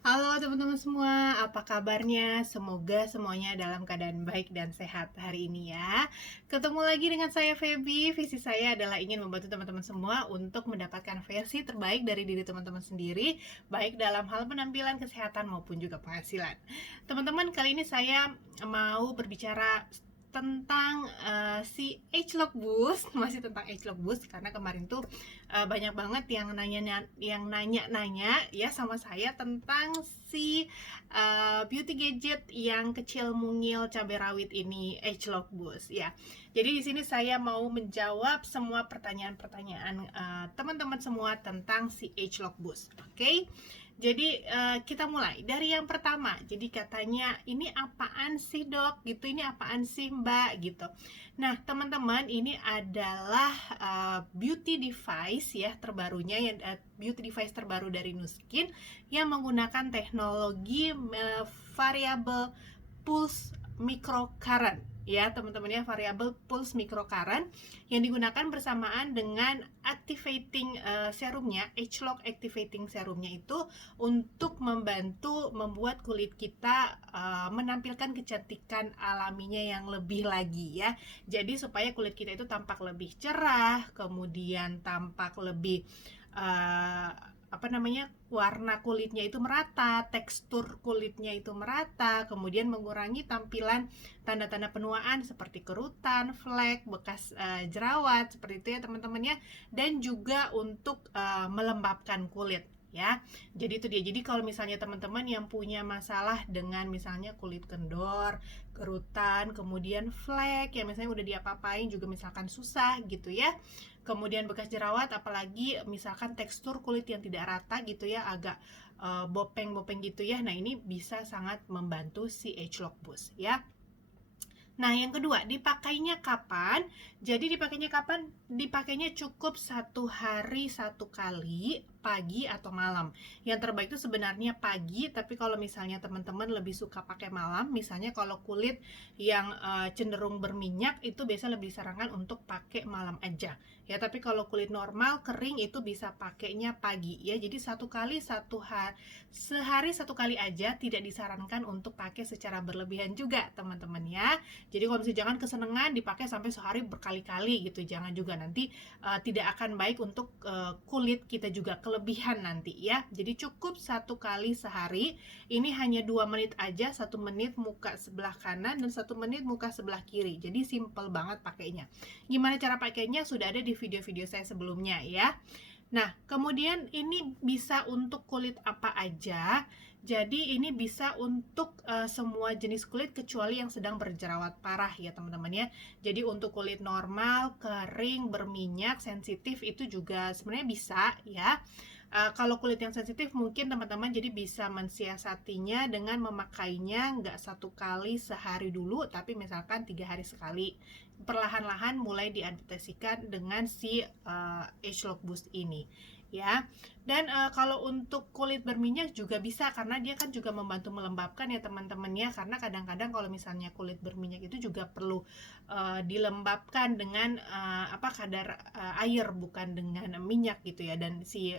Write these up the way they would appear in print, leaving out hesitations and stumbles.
Halo teman-teman semua, apa kabarnya? Semoga semuanya dalam keadaan baik dan sehat hari ini ya. Ketemu lagi dengan saya Feby. Visi saya adalah ingin membantu teman-teman semua untuk mendapatkan versi terbaik dari diri teman-teman sendiri, baik dalam hal penampilan, kesehatan maupun juga penghasilan. Teman-teman, kali ini saya mau berbicara tentang si ageLOC Boost, masih tentang ageLOC Boost karena kemarin tuh banyak banget yang nanya ya sama saya tentang si beauty gadget yang kecil mungil cabai rawit ini, ageLOC Boost ya. Jadi di sini saya mau menjawab semua pertanyaan-pertanyaan teman-teman semua tentang si ageLOC Boost. Oke. Jadi kita mulai dari yang pertama. Jadi katanya ini apaan sih dok? Gitu, ini apaan sih mbak? Gitu. Nah teman-teman, ini adalah beauty device ya terbarunya, yang beauty device terbaru dari Nuskin yang menggunakan teknologi variable pulse microcurrent ya teman-teman ya, variable pulse microcurrent yang digunakan bersamaan dengan activating serumnya, ageLOC activating serumnya itu untuk membantu membuat kulit kita menampilkan kecantikan alaminya yang lebih lagi ya. Jadi supaya kulit kita itu tampak lebih cerah, kemudian tampak lebih warna kulitnya itu merata, tekstur kulitnya itu merata, kemudian mengurangi tampilan tanda-tanda penuaan seperti kerutan, flek, bekas jerawat seperti itu ya teman-teman ya, dan juga untuk melembabkan kulit ya. Jadi itu dia. Jadi kalau misalnya teman-teman yang punya masalah dengan misalnya kulit kendor, kerutan, kemudian flek yang misalnya udah diapa-apain juga misalkan susah gitu ya, kemudian bekas jerawat, apalagi misalkan tekstur kulit yang tidak rata gitu ya, agak bopeng-bopeng gitu ya, nah ini bisa sangat membantu si ageLOC Boost ya. Nah, yang kedua, dipakainya kapan? Jadi dipakainya kapan? Dipakainya cukup 1 hari 1 kali, pagi atau malam. Yang terbaik itu sebenarnya pagi, tapi kalau misalnya teman-teman lebih suka pakai malam, misalnya kalau kulit yang cenderung berminyak, itu biasa lebih disarankan untuk pakai malam aja. Ya, tapi kalau kulit normal kering itu bisa pakainya pagi ya. Jadi sehari 1 kali aja, tidak disarankan untuk pakai secara berlebihan juga, teman-teman ya. Jadi kalau misalnya jangan kesenangan dipakai sampai sehari berkali-kali gitu, jangan juga, nanti tidak akan baik untuk kulit kita juga, kelebihan nanti ya. Jadi cukup 1 kali sehari. Ini hanya 2 menit aja, 1 menit muka sebelah kanan dan 1 menit muka sebelah kiri. Jadi simple banget pakainya. Gimana cara pakainya sudah ada di video-video saya sebelumnya ya. Nah, kemudian ini bisa untuk kulit apa aja. Jadi ini bisa untuk semua jenis kulit kecuali yang sedang berjerawat parah ya teman-teman ya. Jadi untuk kulit normal, kering, berminyak, sensitif itu juga sebenarnya bisa ya. Kalau kulit yang sensitif mungkin teman-teman jadi bisa mensiasatinya dengan memakainya nggak 1 kali sehari dulu, tapi misalkan 3 hari sekali. Perlahan-lahan mulai diadaptasikan dengan si ageLOC Boost ini ya. Dan kalau untuk kulit berminyak juga bisa, karena dia kan juga membantu melembabkan ya teman-teman ya, karena kadang-kadang kalau misalnya kulit berminyak itu juga perlu dilembabkan dengan kadar air, bukan dengan minyak gitu ya. Dan si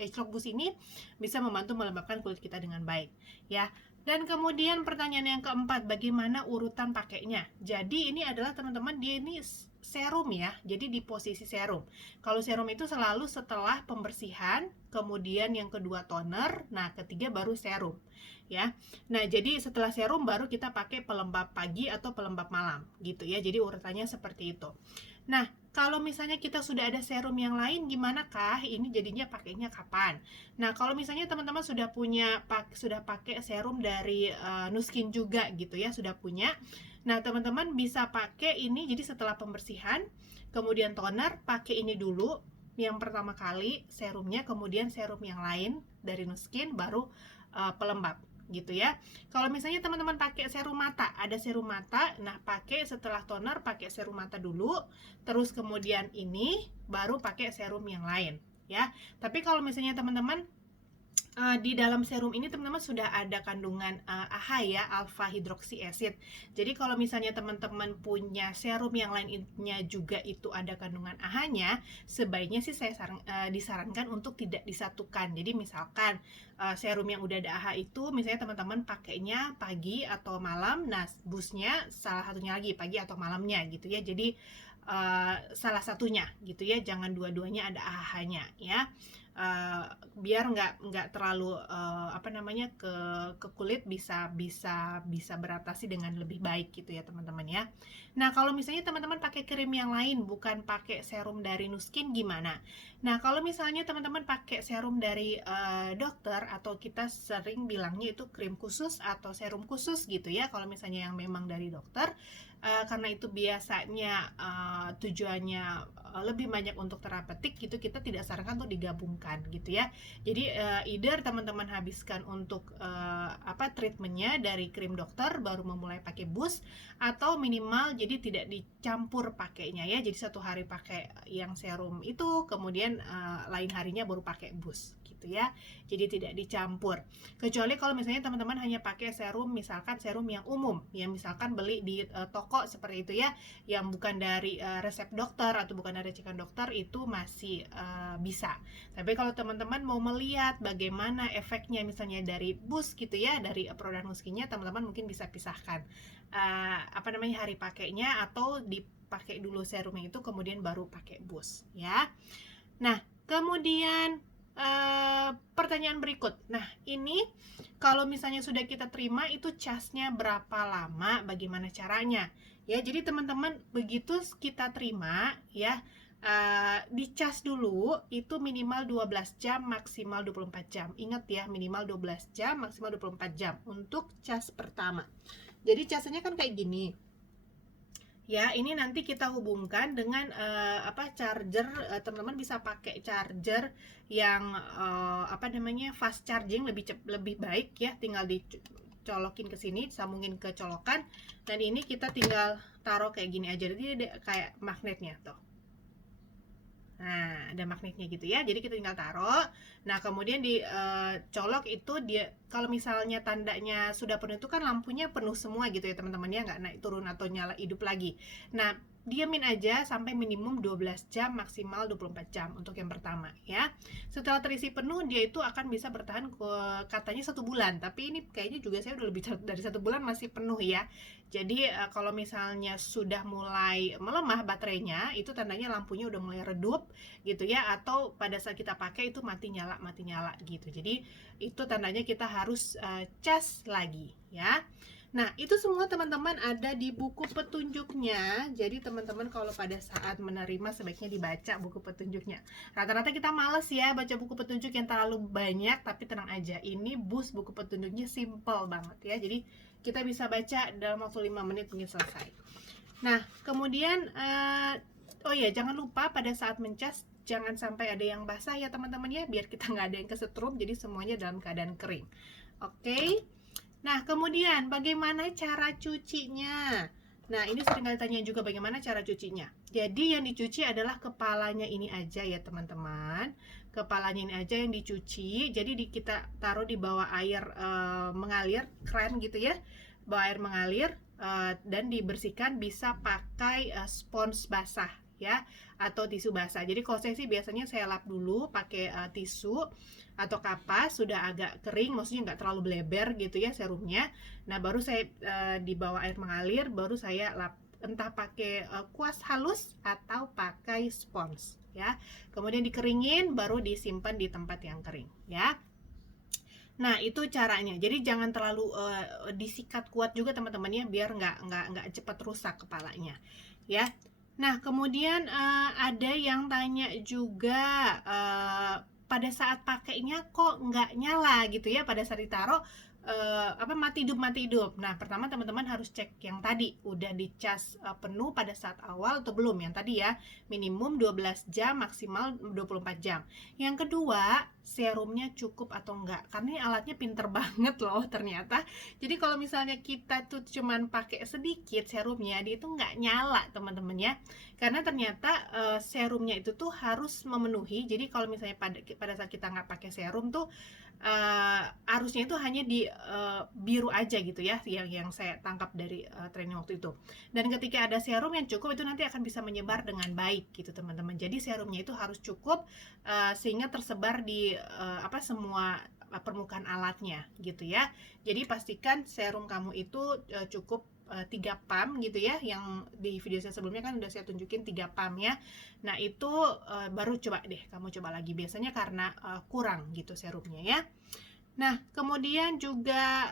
ageLOC Boost ini bisa membantu melembabkan kulit kita dengan baik ya. Dan kemudian pertanyaan yang keempat, bagaimana urutan pakainya? Jadi ini adalah teman-teman, dia ini serum ya, jadi di posisi serum. Kalau serum itu selalu setelah pembersihan, kemudian yang kedua toner, nah ketiga baru serum ya. Nah jadi setelah serum baru kita pakai pelembab pagi atau pelembab malam gitu ya. Jadi urutannya seperti itu. Nah kalau misalnya kita sudah ada serum yang lain, gimana kah ini jadinya pakainya kapan? Nah kalau misalnya teman-teman sudah pakai serum dari Nuskin juga gitu ya, sudah punya. Nah teman-teman bisa pakai ini, jadi setelah pembersihan, kemudian toner, pakai ini dulu yang pertama kali serumnya, kemudian serum yang lain dari Nuskin, baru pelembab gitu ya. Kalau misalnya teman-teman pakai serum mata, ada serum mata, nah pakai setelah toner pakai serum mata dulu, terus kemudian ini baru pakai serum yang lain ya. Tapi kalau misalnya teman-teman Di dalam serum ini teman-teman sudah ada kandungan AHA ya, alpha hydroxy acid. Jadi kalau misalnya teman-teman punya serum yang lainnya juga itu ada kandungan AHA-nya, sebaiknya sih disarankan untuk tidak disatukan. Jadi misalkan serum yang udah ada AHA itu misalnya teman-teman pakainya pagi atau malam, nah busnya salah satunya lagi pagi atau malamnya gitu ya. Jadi salah satunya gitu ya, jangan dua-duanya ada AHA-nya ya. Biar nggak terlalu ke kulit, bisa beratasi dengan lebih baik gitu ya teman-teman ya. Nah kalau misalnya teman-teman pakai krim yang lain bukan pakai serum dari Nuskin gimana? Nah kalau misalnya teman-teman pakai serum dari dokter, atau kita sering bilangnya itu krim khusus atau serum khusus gitu ya, kalau misalnya yang memang dari dokter, karena itu biasanya tujuannya lebih banyak untuk terapeutik gitu, kita tidak sarankan untuk digabungkan gitu ya. Jadi either teman-teman habiskan untuk treatmentnya dari krim dokter baru memulai pakai bus, atau minimal jadi tidak dicampur pakainya ya. Jadi satu hari pakai yang serum itu, kemudian lain harinya baru pakai bus gitu ya. Jadi tidak dicampur. Kecuali kalau misalnya teman-teman hanya pakai serum, misalkan serum yang umum, yang misalkan beli di toko seperti itu ya, yang bukan dari resep dokter atau bukan dari racikan dokter, itu masih bisa. Tapi kalau teman-teman mau melihat bagaimana efeknya misalnya dari bus gitu ya, dari produk Nuskinnya, teman-teman mungkin bisa pisahkan hari pakainya, atau dipakai dulu serumnya itu kemudian baru pakai bus ya. Nah kemudian pertanyaan berikut, nah ini kalau misalnya sudah kita terima itu casnya berapa lama, bagaimana caranya ya. Jadi teman-teman begitu kita terima ya, dicas dulu itu minimal 12 jam maksimal 24 jam. Ingat ya, minimal 12 jam maksimal 24 jam untuk cas pertama. Jadi casnya kan kayak gini ya, ini nanti kita hubungkan dengan charger. Teman-teman bisa pakai charger yang fast charging, lebih baik ya, tinggal dicolokin ke sini, sambungin ke colokan, dan ini kita tinggal taruh kayak gini aja, jadi kayak magnetnya tuh. Nah, ada magnetnya gitu ya. Jadi kita tinggal taruh. Nah, kemudian dicolok itu, dia kalau misalnya tandanya sudah penuh itu kan lampunya penuh semua gitu ya teman-teman ya, nggak naik turun atau nyala hidup lagi. Nah, diamin aja sampai minimum 12 jam maksimal 24 jam untuk yang pertama ya. Setelah terisi penuh, dia itu akan bisa bertahan katanya 1 bulan, tapi ini kayaknya juga saya udah lebih dari 1 bulan masih penuh ya. Jadi kalau misalnya sudah mulai melemah baterainya, itu tandanya lampunya udah mulai redup gitu ya, atau pada saat kita pakai itu mati nyala gitu. Jadi itu tandanya kita harus cas lagi ya. Nah, itu semua teman-teman ada di buku petunjuknya. Jadi teman-teman kalau pada saat menerima sebaiknya dibaca buku petunjuknya. Rata-rata kita males ya baca buku petunjuk yang terlalu banyak, tapi tenang aja, ini buku petunjuknya simple banget ya. Jadi kita bisa baca dalam waktu 5 menit mungkin selesai. Nah, kemudian oh ya, jangan lupa pada saat mencas jangan sampai ada yang basah ya teman-teman ya, biar kita nggak ada yang kesetrum, jadi semuanya dalam keadaan kering. Oke. Nah, kemudian bagaimana cara cucinya? Nah, ini sering kali tanya juga bagaimana cara cucinya. Jadi yang dicuci adalah kepalanya ini aja ya teman-teman. Kepalanya ini aja yang dicuci. Jadi kita taruh di bawah air mengalir, kran gitu ya. Bawah air mengalir, dan dibersihkan, bisa pakai spons basah ya, atau tisu basah. Jadi kalau saya sih biasanya saya lap dulu pakai tisu atau kapas, sudah agak kering, maksudnya nggak terlalu bleber gitu ya serumnya. Nah baru saya di bawah air mengalir, baru saya lap, entah pakai kuas halus atau pakai spons ya. Kemudian dikeringin, baru disimpan di tempat yang kering ya. Nah itu caranya. Jadi jangan terlalu disikat kuat juga teman-teman ya, biar nggak cepat rusak kepalanya ya. Nah kemudian ada yang tanya juga, pada saat pakainya kok nggak nyala gitu ya, pada saat ditaruh mati hidup. Nah pertama teman-teman harus cek yang tadi udah dicas penuh pada saat awal atau belum, yang tadi ya, minimum 12 jam maksimal 24 jam. Yang kedua, serumnya cukup atau enggak, karena ini alatnya pinter banget loh ternyata. Jadi kalau misalnya kita tuh cuman pakai sedikit serumnya, dia itu nggak nyala teman-teman ya, karena ternyata serumnya itu tuh harus memenuhi. Jadi kalau misalnya pada saat kita nggak pakai serum tuh arusnya itu hanya di biru aja gitu ya, yang saya tangkap dari training waktu itu. Dan ketika ada serum yang cukup, itu nanti akan bisa menyebar dengan baik gitu teman-teman. Jadi serumnya itu harus cukup sehingga tersebar di semua permukaan alatnya gitu ya. Jadi pastikan serum kamu itu cukup 3 pump gitu ya, yang di video saya sebelumnya kan udah saya tunjukin 3 pump ya. Nah itu baru coba deh kamu coba lagi, biasanya karena kurang gitu serumnya ya. Nah kemudian juga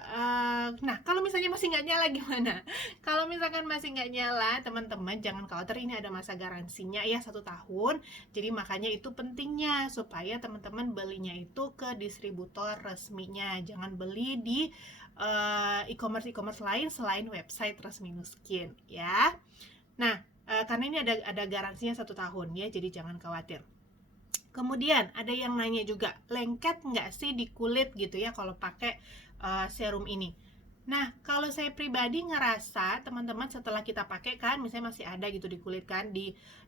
nah kalau misalnya masih nggak nyala gimana? Kalau misalkan masih nggak nyala, teman-teman jangan khawatir, ini ada masa garansinya ya 1 tahun. Jadi makanya itu pentingnya supaya teman-teman belinya itu ke distributor resminya, jangan beli di e-commerce lain selain website resmi Nuskin ya. Nah karena ini ada garansinya 1 tahun ya, jadi jangan khawatir. Kemudian ada yang nanya juga, lengket nggak sih di kulit gitu ya kalau pakai serum ini? Nah, kalau saya pribadi ngerasa teman-teman setelah kita pakai kan, misalnya masih ada gitu di kulit kan,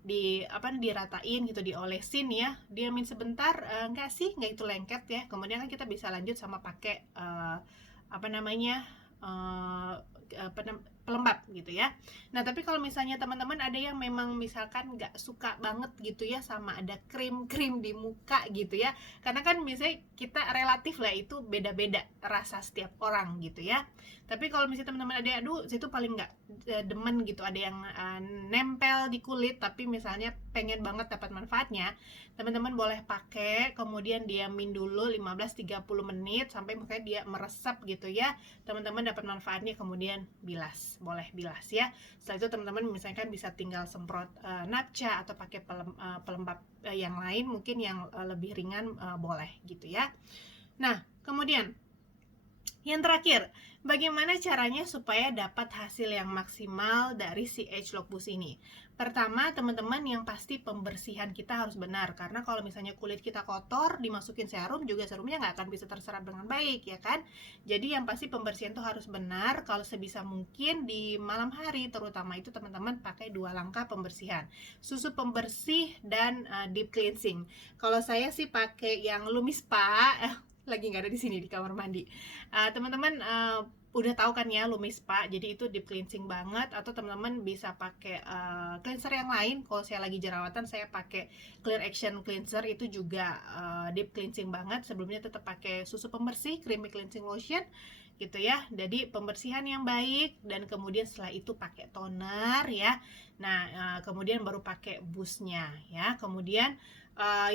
diratain gitu, diolesin ya, diamin sebentar, enggak sih, nggak itu lengket ya. Kemudian kan kita bisa lanjut sama pakai pelembab gitu ya. Nah tapi kalau misalnya teman-teman ada yang memang misalkan nggak suka banget gitu ya sama ada krim-krim di muka gitu ya, karena kan misalnya kita relatif lah, itu beda-beda rasa setiap orang gitu ya. Tapi kalau misalnya teman-teman ada aduh situ paling nggak demen gitu, ada yang nempel di kulit tapi misalnya pengen banget dapat manfaatnya, teman-teman boleh pakai, kemudian diamin dulu 15-30 menit sampai mukanya dia meresap gitu ya, teman-teman dapat manfaatnya, kemudian bilas, boleh bilas ya. Setelah itu teman-teman misalkan bisa tinggal semprot napcha atau pakai pelembab yang lain mungkin yang lebih ringan, boleh gitu ya. Nah kemudian yang terakhir, bagaimana caranya supaya dapat hasil yang maksimal dari si ageLOC Boost ini? Pertama, teman-teman, yang pasti pembersihan kita harus benar, karena kalau misalnya kulit kita kotor, dimasukin serum juga serumnya nggak akan bisa terserap dengan baik ya kan. Jadi yang pasti pembersihan itu harus benar. Kalau sebisa mungkin di malam hari terutama itu teman-teman pakai 2 langkah pembersihan, susu pembersih dan deep cleansing. Kalau saya sih pakai yang Lumispa, lagi nggak ada di sini di kamar mandi. Teman-teman udah tahu kan ya Lumispa, jadi itu deep cleansing banget. Atau teman-teman bisa pakai cleanser yang lain. Kalau saya lagi jerawatan saya pakai Clear Action Cleanser, itu juga deep cleansing banget. Sebelumnya tetap pakai susu pembersih, creamy cleansing lotion gitu ya. Jadi pembersihan yang baik, dan kemudian setelah itu pakai toner ya. Nah kemudian baru pakai boostnya ya. Kemudian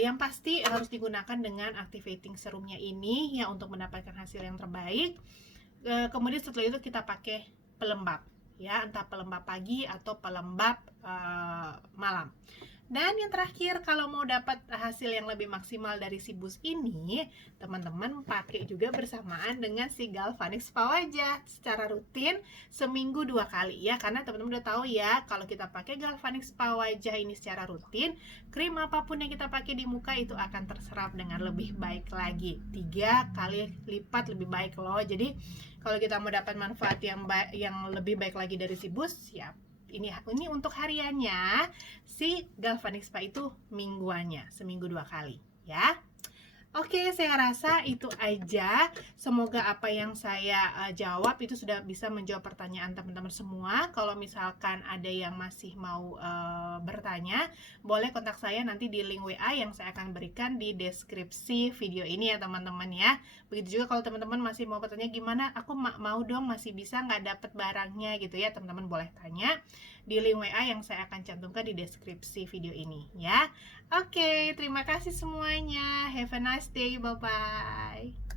yang pasti harus digunakan dengan activating serumnya ini ya untuk mendapatkan hasil yang terbaik. Kemudian setelah itu kita pakai pelembab ya, entah pelembab pagi atau pelembab malam. Dan yang terakhir, kalau mau dapat hasil yang lebih maksimal dari si boost ini, teman-teman pakai juga bersamaan dengan si Galvanic Spa Wajah secara rutin seminggu 2 kali ya. Karena teman-teman udah tahu ya, kalau kita pakai Galvanic Spa Wajah ini secara rutin, krim apapun yang kita pakai di muka itu akan terserap dengan lebih baik lagi, 3 kali lipat lebih baik loh. Jadi kalau kita mau dapat manfaat yang lebih baik lagi dari si boost ya, ini untuk hariannya, si Galvanic Spa itu mingguannya, seminggu 2 kali ya. Oke, saya rasa itu aja. Semoga apa yang saya jawab itu sudah bisa menjawab pertanyaan teman-teman semua. Kalau misalkan ada yang masih mau bertanya, boleh kontak saya nanti di link WA yang saya akan berikan di deskripsi video ini ya teman-teman ya. Begitu juga kalau teman-teman masih mau bertanya, gimana aku mau dong, masih bisa nggak dapat barangnya gitu ya, teman-teman boleh tanya di link WA yang saya akan cantumkan di deskripsi video ini ya. Oke, terima kasih semuanya. Have a nice day. Bye-bye.